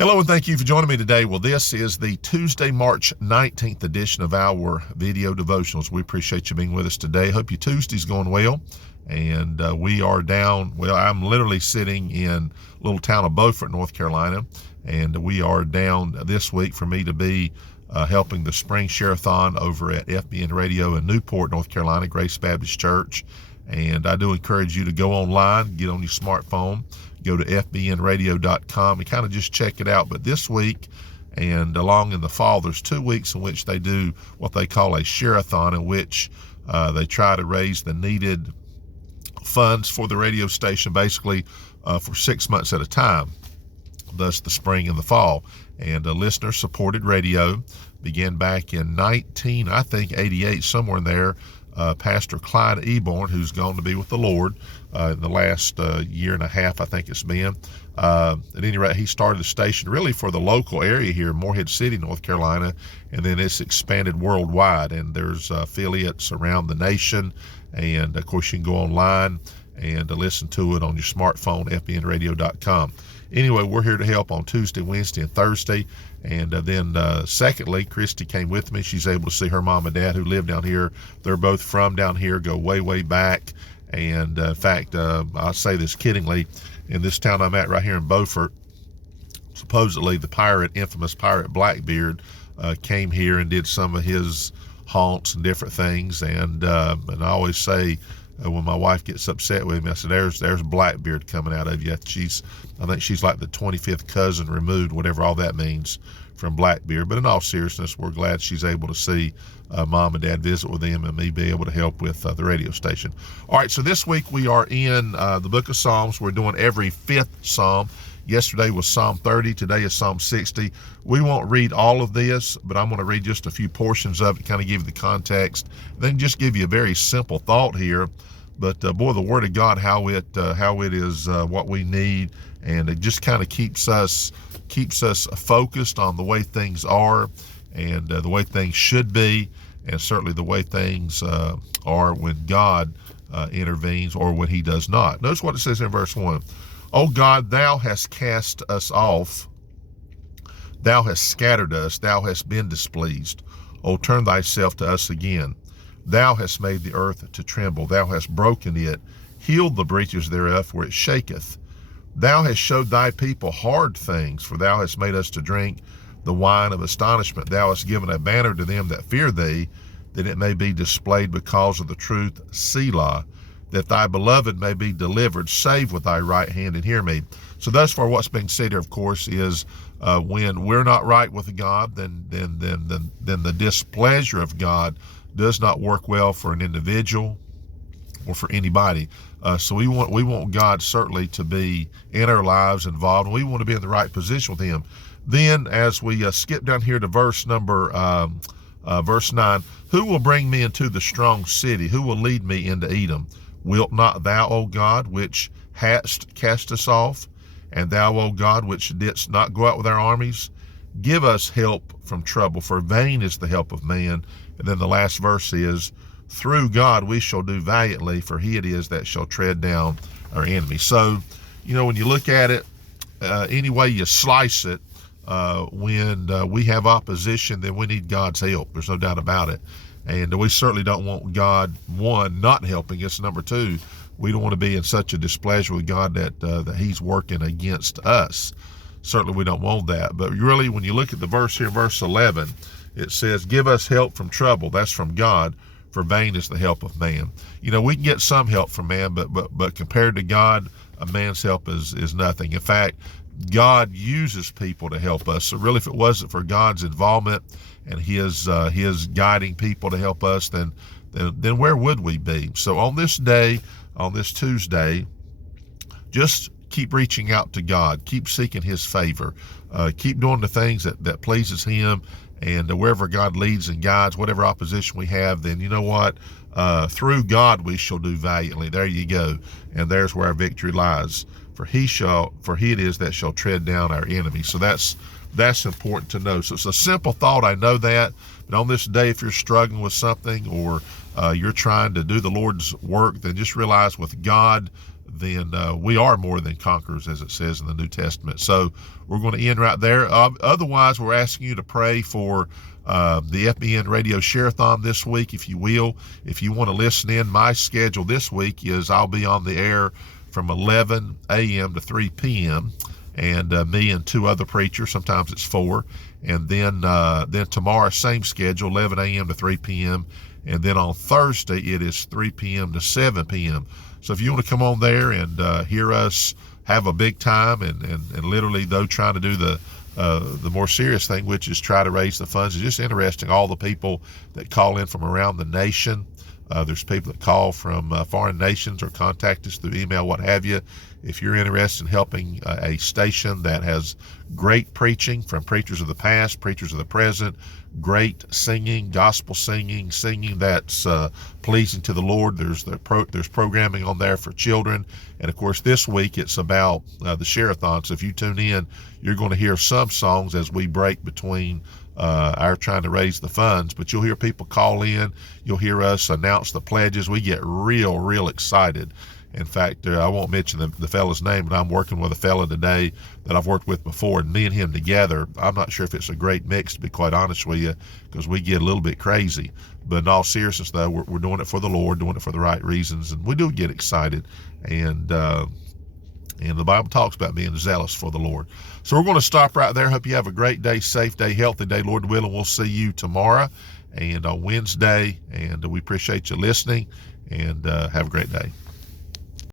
Hello and thank you for joining me today. Well, this is the Tuesday, March 19th edition of our video devotionals. We appreciate you being with us today. Hope your Tuesday's going well. And we are down, well, I'm literally sitting in a little town of Beaufort, North Carolina. And we are down this week for me to be helping the Spring Share-a-thon over at FBN Radio in Newport, North Carolina, Grace Baptist Church. And I do encourage you to go online, get on your smartphone, go to fbnradio.com and kind of just check it out. But this week and along in the fall, there's 2 weeks in which they do what they call a share-a-thon, in which they try to raise the needed funds for the radio station, basically for 6 months at a time, thus the spring and the fall. And listener-supported radio began back in 88, somewhere in there. Pastor Clyde Eborn, who's gone to be with the Lord in the last year and a half, I think it's been. At any rate, he started the station really for the local area here, Morehead City, North Carolina, and then it's expanded worldwide, and there's affiliates around the nation. And of course, you can go online and listen to it on your smartphone, fbnradio.com. Anyway, we're here to help on Tuesday, Wednesday, and Thursday. And then secondly, Christy came with me. She's able to see her mom and dad who live down here. They're both from down here, go way, way back. And in fact, I say this kiddingly, in this town I'm at right here in Beaufort, supposedly the infamous pirate Blackbeard came here and did some of his haunts and different things. And I always say, when my wife gets upset with me, I said, there's Blackbeard coming out of you. I think she's like the 25th cousin removed, whatever all that means, from Blackbeard. But in all seriousness, we're glad she's able to see mom and dad, visit with them, and me be able to help with the radio station. All right, so this week we are in the book of Psalms. We're doing every fifth Psalm. Yesterday was Psalm 30. Today is Psalm 60. We won't read all of this, but I'm going to read just a few portions of it, kind of give you the context, then just give you a very simple thought here. But boy, the Word of God, how it is what we need, and it just kind of keeps us focused on the way things are, and the way things should be, and certainly the way things are when God intervenes or when He does not. Notice what it says in verse 1. O God, Thou hast cast us off. Thou hast scattered us. Thou hast been displeased. O turn Thyself to us again. Thou hast made the earth to tremble. Thou hast broken it, healed the breaches thereof where it shaketh. Thou hast showed Thy people hard things, for Thou hast made us to drink the wine of astonishment. Thou hast given a banner to them that fear Thee, that it may be displayed because of the truth, Selah, that Thy beloved may be delivered. Save with Thy right hand and hear me. So thus far what's being said here, of course, is when we're not right with God, then the displeasure of God does not work well for an individual or for anybody. So we want God certainly to be in our lives, involved, and we want to be in the right position with Him. Then as we skip down here to verse 9, who will bring me into the strong city? Who will lead me into Edom? Wilt not Thou, O God, which hadst cast us off, and Thou, O God, which didst not go out with our armies? Give us help from trouble, for vain is the help of man. And then the last verse is, through God we shall do valiantly, for He it is that shall tread down our enemies. So, when you look at it, any way you slice it, when we have opposition, then we need God's help. There's no doubt about it. And we certainly don't want God, one, not helping us. Number two, we don't want to be in such a displeasure with God that He's working against us. Certainly we don't want that. But really, when you look at the verse here, verse 11, it says, give us help from trouble. That's from God, for vain is the help of man. We can get some help from man, but compared to God, a man's help is nothing. In fact, God uses people to help us. So really, if it wasn't for God's involvement and His guiding people to help us, then where would we be? So on this day, on this Tuesday, just keep reaching out to God. Keep seeking His favor. Keep doing the things that pleases Him. And wherever God leads and guides, whatever opposition we have, then you know what? Through God we shall do valiantly. There you go. And there's where our victory lies. For He it is that shall tread down our enemies. So that's important to know. So it's a simple thought, I know that. But on this day, if you're struggling with something or you're trying to do the Lord's work, then just realize with God, then we are more than conquerors, as it says in the New Testament. So we're going to end right there. Otherwise, we're asking you to pray for the FBN Radio Share-a-thon this week, if you will. If you want to listen in, my schedule this week is I'll be on the air from 11 a.m. to 3 p.m., and me and two other preachers, sometimes it's four. And then tomorrow, same schedule, 11 a.m. to 3 p.m., and then on Thursday, it is 3 p.m. to 7 p.m. So if you want to come on there and hear us have a big time, and literally, though, trying to do the more serious thing, which is try to raise the funds. It's just interesting, all the people that call in from around the nation. There's people that call from foreign nations or contact us through email, what have you. If you're interested in helping a station that has great preaching from preachers of the past, preachers of the present, great singing, gospel singing that's pleasing to the Lord. There's programming on there for children. And of course, this week it's about the Share-a-thon. So if you tune in, you're going to hear some songs as we break between our trying to raise the funds, but you'll hear people call in. You'll hear us announce the pledges. We get real excited. In fact, I won't mention the fella's name, but I'm working with a fella today that I've worked with before, and me and him together, I'm not sure if it's a great mix, to be quite honest with you, because we get a little bit crazy. But in all seriousness, though, we're doing it for the Lord, doing it for the right reasons, and we do get excited. And the Bible talks about being zealous for the Lord. So we're going to stop right there. Hope you have a great day, safe day, healthy day. Lord willing, we'll see you tomorrow and on Wednesday. And we appreciate you listening, and have a great day.